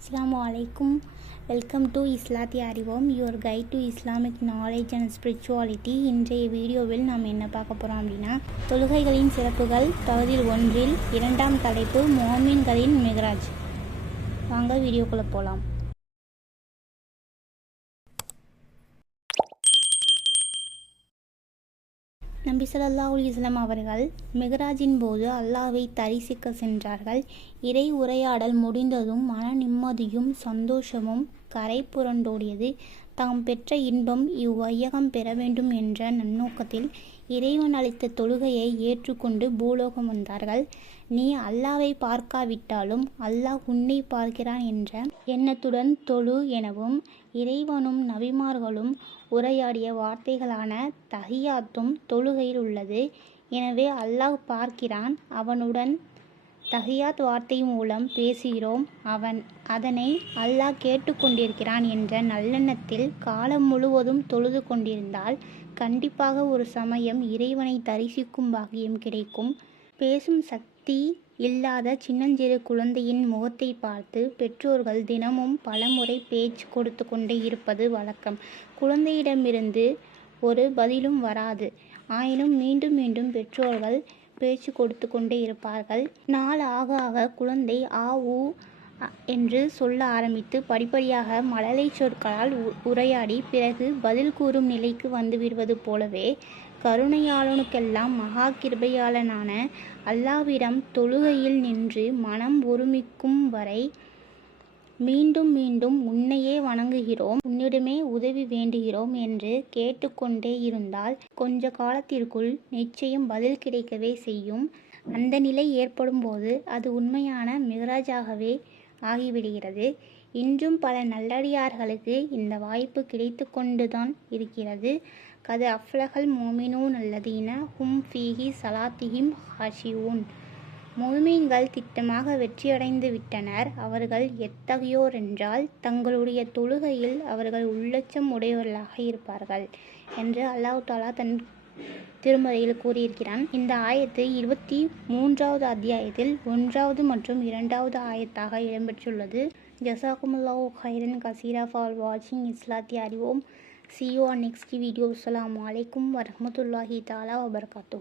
அஸ்லாம் அலைக்கும் welcome to இஸ்லாத்திய அறிவோம் your guide to Islamic knowledge and spirituality இன்றைய வீடியோவில் நாம் என்ன பார்க்க போகிறோம் அப்படின்னா தொழுகைகளின் சிறப்புகள் பகுதியில் ஒன்றில் இரண்டாம் தலைப்பு மோமின்களின் மிகராஜ். வாங்க வீடியோக்குள்ளே போகலாம் நபி ஸல்லல்லாஹு இஸ்லாம் அவர்கள் மிகராஜின் போது அல்லாவை தரிசிக்க சென்றார்கள். இறை உரையாடல் முடிந்ததும் மன நிம்மதியும் சந்தோஷமும் கரை புரண்டோடியது. தாம் பெற்ற இன்பம் இவ்வையகம் பெற வேண்டும் என்ற நன்னோக்கத்தில் இறைவன் அளித்த தொழுகையை ஏற்றுக்கொண்டு பூலோகம் வந்தார்கள். நீ அல்லாவை பார்க்காவிட்டாலும் அல்லாஹ் உன்னை பார்க்கிறான் என்ற எண்ணத்துடன் தொழு எனவும் இறைவனும் நபிமார்களும் உரையாடிய வார்த்தைகளான தஹியாத்தும் தொழுகையில் உள்ளது. எனவே அல்லாஹ் பார்க்கிறான் அவனுடன் தஹியாத் வார்த்தை மூலம் பேசுகிறோம். அவன் அதனை அல்லாஹ் கேட்டுக்கொண்டிருக்கிறான் என்ற நல்லெண்ணத்தில் காலம் முழுவதும் தொழுது கொண்டிருந்தால் கண்டிப்பாக ஒரு சமயம் இறைவனை தரிசிக்கும் பாக்கியம் கிடைக்கும். பேசும் சக்தி இல்லாத சின்னஞ்சிறு குழந்தையின் முகத்தை பார்த்து பெற்றோர்கள் தினமும் பலமுறை பேச்சு கொடுத்து கொண்டே இருப்பது வழக்கம். குழந்தையிடமிருந்து ஒரு பதிலும் வராது. ஆயினும் மீண்டும் மீண்டும் பெற்றோர்கள் பேச்சு கொடுத்து கொண்டே இருப்பார்கள். நாள் ஆக ஆக குழந்தை ஆ ஊ அ என்று சொல்ல ஆரம்பித்து படிப்படியாக மழலை சொற்களால் உ- உரையாடி பிறகு பதில் கூறும் நிலைக்கு வந்துவிடுவது போலவே கருணையாளனுக்கெல்லாம் மகா கிருபையாளனான அல்லாவிடம் தொழுகையில் நின்று மனம் ஒருமிக்கும் வரை மீண்டும் மீண்டும் உன்னையே வணங்குகிறோம். உன்னிடமே உதவி வேண்டுகிறோம் என்று கேட்டுக்கொண்டே இருந்தால் கொஞ்ச காலத்திற்குள் நிச்சயம் பதில் கிடைக்கவே செய்யும். அந்த நிலை ஏற்படும்போது அது உண்மையான மிகராஜாகவே ஆகிவிடுகிறது. இன்றும் பல நல்லடியார்களுக்கு இந்த வாய்ப்பு கிடைத்து கொண்டுதான் இருக்கிறது. கது அஃப்லகல் மோமினூன் அல்லதீன ஹும் ஃபீஹி சலாத்திஹிம் ஹஷியூன். முழுமீன்கள் திட்டமாக வெற்றியடைந்து விட்டனர். அவர்கள் எத்தகையோர் என்றால் தங்களுடைய தொழுகையில் அவர்கள் உள்ளச்சம் உடையவர்களாக இருப்பார்கள் என்று அல்லாஹ் தாலா தன் திருமறையில் கூறியிருக்கிறான். இந்த ஆயத்து இருபத்தி மூன்றாவது அத்தியாயத்தில் ஒன்றாவது மற்றும் இரண்டாவது ஆயத்தாக இடம்பெற்றுள்ளது. ஜசாகுமுல்லாஹ் ஹைரன் கசீரா ஃபார் வாட்சிங் இஸ்லாத்தி அறிவோம். சியோ நெக்ஸ்ட் வீடியோ அஸ்ஸலாமு அலைக்கும் வரமத்துல்லாஹி தாலா வபர்காத்து